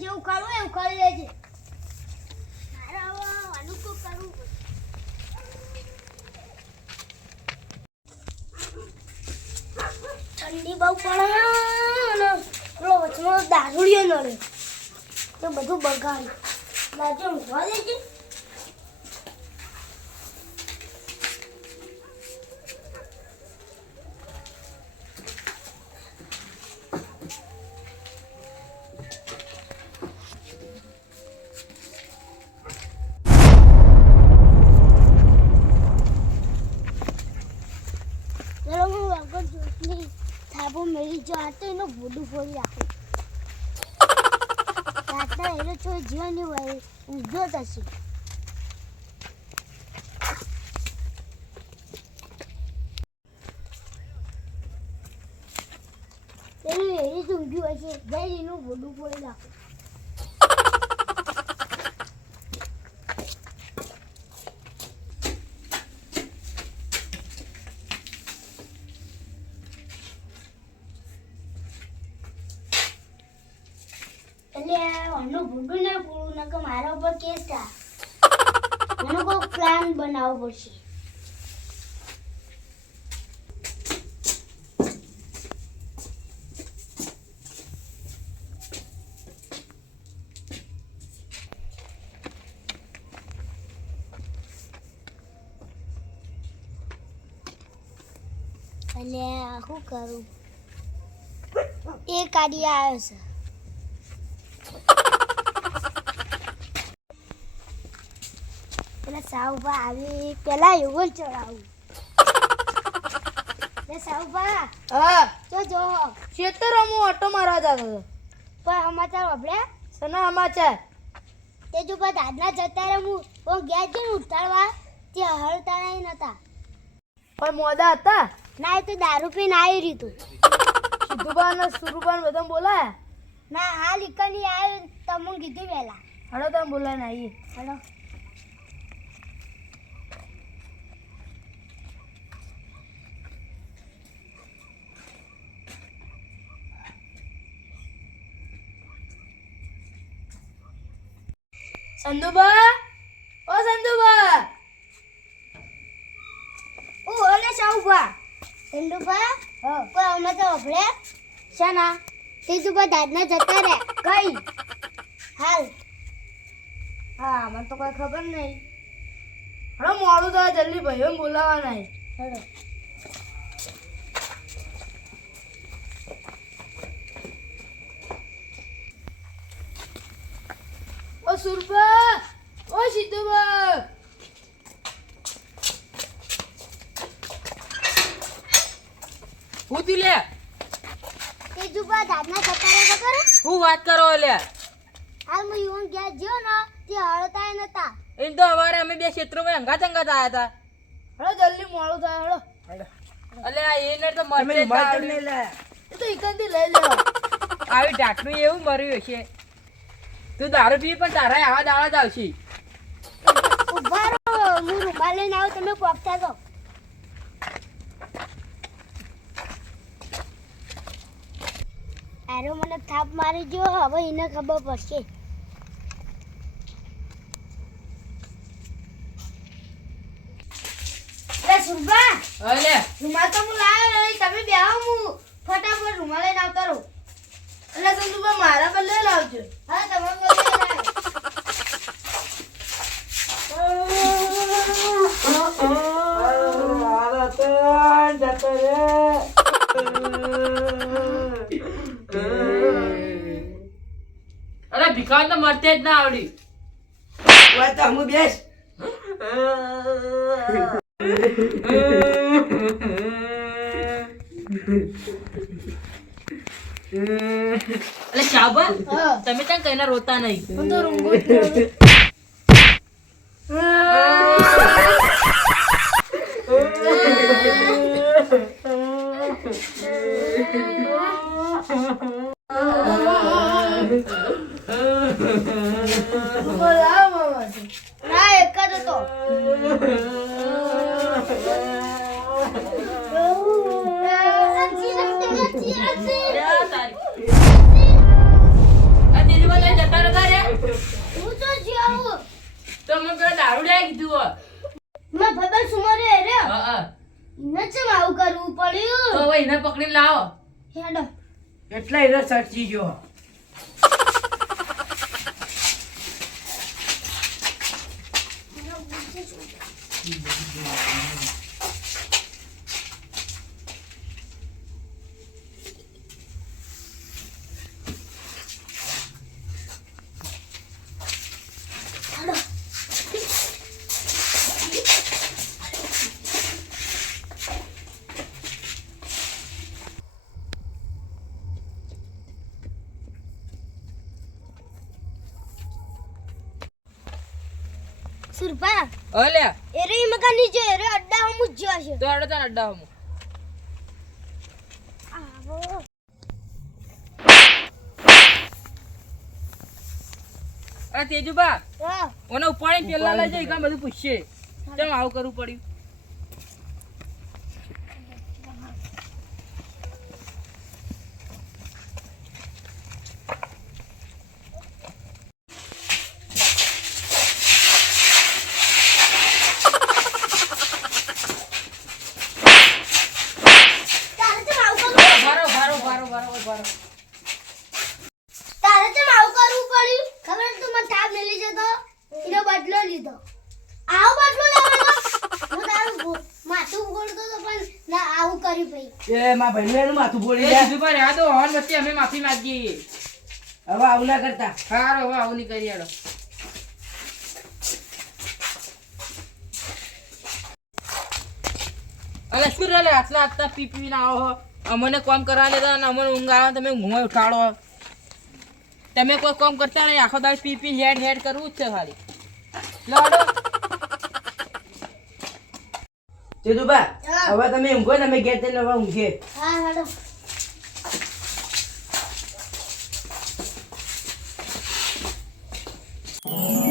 જેવું કરવું એવું કરી લેજે. મારે હવે આનું તો કરવું પડે. ઠંડી બહુ પડે અને પેલો વચમાં દારૂડિયો નડે તો બધું બગાડ્યું. બાજુ ઊંઘવા દેજે. થાબો મેરી જો આ તો એનો ભૂડું ફોડી રાખું. રાતના એને તો જીવનની હોય ઊંઘો થશે. પેલું એની જ ઊંઘ્યું હશે જઈ એનું ભૂડું ફોડી રાખું. એટલે આનું ભૂંડું ના પૂરું નકર મારા ઉપર કેસ થાય. એનો કોઈ પ્લાન બનાવવો પડશે. એટલે શું કરું? એક આઈડિયા આવ્યો છે. પેલા સાઉભા આવી પેલા એવું ચડાવું. સાઉભા હા જો જો ખેતરમાં ઓટો મારવા જતો હતો. પણ સમાચાર વાપર્યા? સના સમાચાર તે જો પણ દાદના જતા રહે હું ગયા જ ઉતારવા તે હળતા નહીં નતા. પણ મોદા હતા ના એ તો દારૂ પીને આવી રીતું. સિદ્ધુબા ને સુરુબા ને બધા બોલાયા? ના હાલ ઇકની આવ્યું તમને કીધું પહેલા. હડો તમે બોલાય આવીએ. હલો સંધુબા, ઓ સંધુબા. ઓ ઓલે સાઉભા ચંદુભા કોઈ અમે તો ઓભળે શાના તે જો પણ દાદના જતા રહે કઈ હાલ. હા મને તો કોઈ ખબર નહીં. હડો મોડું થાય જલ્દી ભાઈઓ બોલાવાના. હેડો ઓ સુરબા, ઓ સિદ્ધુબા. હું તી લે તે જો પણ દાદના જતા રહે ખબર? હું વાત કરો લે હાલ હું યુવાન ગયા જ્યો ને તે હળતા નતા. એમ તો હવારે અમે બે ક્ષેત્રોમાં અંગાત અંગાત આયા હડો જલ્દી મોડું થાય હડો. હતા અલે આ એને તો મરતે એ તો ઇકનથી લઈ લેવા. આવી ઢાકનું એવું મર્યું હશે. તું દારૂ પી પણ તારા આવા દાડા જ આવશે. ઉભા રહો હું રૂમાલ લઈને આવું તમે પોપતા તો. આરો મને થાપ મારી ગયો હવે એને ખબર પડશે. લે સુરબા અલે રૂમાલ તો હું લાવ્યો નહીં. તમે બેહો હું ફટાફટ રૂમાલ લઈને આવતા રહો. એટલે સંધુબા મારા પર લઈ લાવજો. હા તમારે બોલે અરે ભીખાન તો મરતે જ ના આવડી. અલે શાબા તમે ત્યાં કઈના રોતા નહીં. હું તો રૂંગો જ ના એક જ હતો. આ દીદી મને જતા નતા રે હું તો જીવું તો મેં પેલા દારૂ લે કીધું હો. મેં ભાઈ સુમારે રે હા ઇને ચમ આવું કરવું પડ્યું તો હવે એને પકડીને લાવો. હેડો એટલા એને સર્ચી જો સુરપા અલે એરે મકાન નીચે એરે અડ્ડા હમ જ છે તો આડો તને અડ્ડા હમું. આવો અરે તેજુબા હા ઓને ઉપાડીને પેલા લઈ જઈ કામ બધું પૂછશે કેમ આવું કરવું પડ્યું. તારે ચમ આવું કરવું ભારો ભારો ભારો ભારો ભારો તારે ચમ આવું કરવું પડ્યું ખબર તું મને તાપ મેલી જતો એનો બદલો લીધો આવો બદલો લેવાનો હું તારું માથું ગોળતો તો પણ ના આવું કર્યું ભઈ એ માં ભાઈ એનું માથું બોલી એ ગયા સીધું પર યાદો હોન વચ્ચે અમે માફી માંગીએ. હવે આવું ના કરતા હારો હવે આવું નહીં કરી યાડો. અલે શું રે આટલા આટલા પી પીને આવો હો. અમને કામ કરવા દેતા અને અમને ઊંઘ આવે તમે ઊંઘમાં ઉઠાડો. તમે કોઈ કામ કરતા નહીં આખો દાડો પી પી હેડ હેડ કરવું જ છે ખાલી. લાડો તેજુબા હા. હવે તમે ઊંઘો ને અમે ઘેર જઈને હવે ઊંઘીએ હા હેડો हाँ